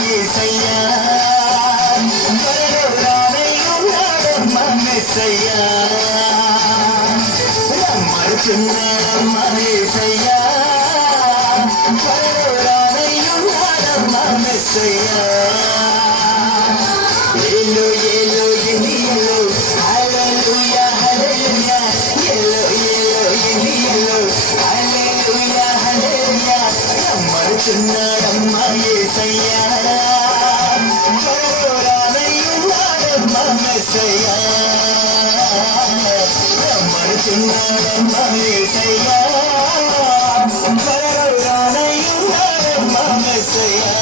యేసయ్యా త్వరలో రానయ్యున్నాడమ్మా మెస్సయ్యా రమ్మడుచున్నాడమ్మా యేసయ్యా త్వరలో రానయ్యున్నాడమ్మా మెస్సయ్యా ఏలో ఏలో ఎనియలో హల్లెలూయా హల్లెలూయా ఏలో ఏలో ఎనియలో హల్లెలూయా హల్లెలూయా రమ్మడుచున్నాడమ్మా యేసయ్యా త్వరలో రానయ్యున్నాడమ్మా మెస్సయ్యా రమ్మడుచున్నాడమ్మా యేసయ్యా త్వరలో రానయ్యున్నాడమ్మా మెస్సయ్యా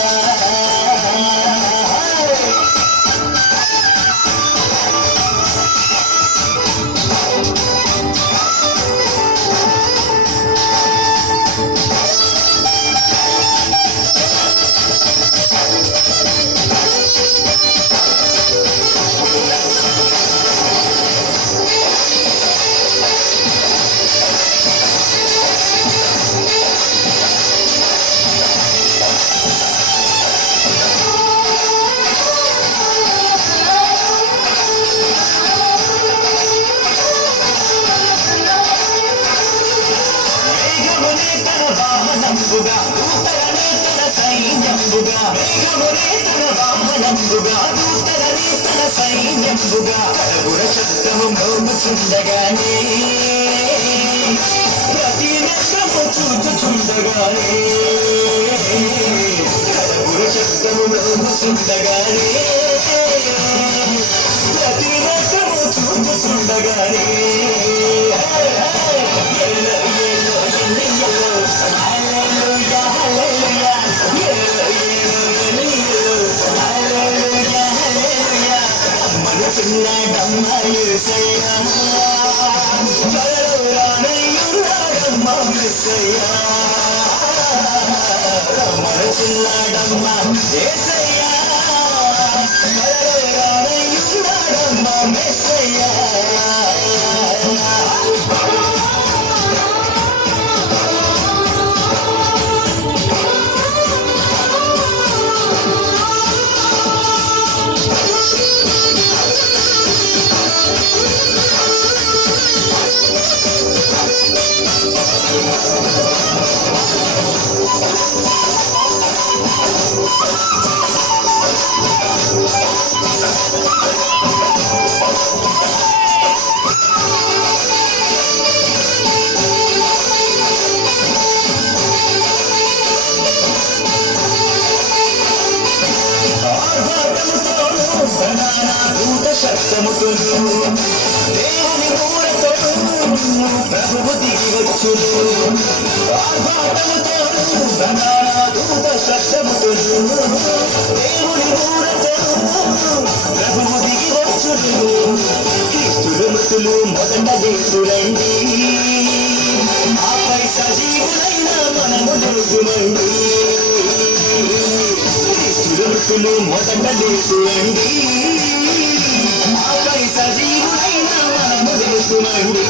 వాహనంబుగా దూతలనేతల సైన్యంబుగా మేఘమునేతల వాహనంబుగా దూతలనేతల సైన్యంబుగా కడబుర శబ్దము మోగుచుండగానే ప్రతి నేత్రము చూచుచుండగానే కడబుర శబ్దము మోగుచుండగానే ప్రతి నేత్రము చూచుచుండగానే చిన్నడమ్మా యేసయ్యా త్వరలో రానయ్యున్నాడమ్మా మెస్సయ్యా రమ్మడుచున్నాడమ్మా యేసయ్యా త్వరలో రానయ్యున్నాడమ్మా మెస్సయ్యా శబ్దముతోను దేవుని మూలతోను ప్రభువు దిగివచ్చును ఆర్భాటముతోను దూత శబ్దముతోను దేవుని మూలతోను ప్రభువు దిగివచ్చును క్రీస్తుల మృతులు మొదట దేవుడండి ఆపై సజీవులైన మనము దేవుడండి క్రీస్తుల మృతులు మొదట దేవుడండి ఆపై సజీవులైన మనము దేవుడండి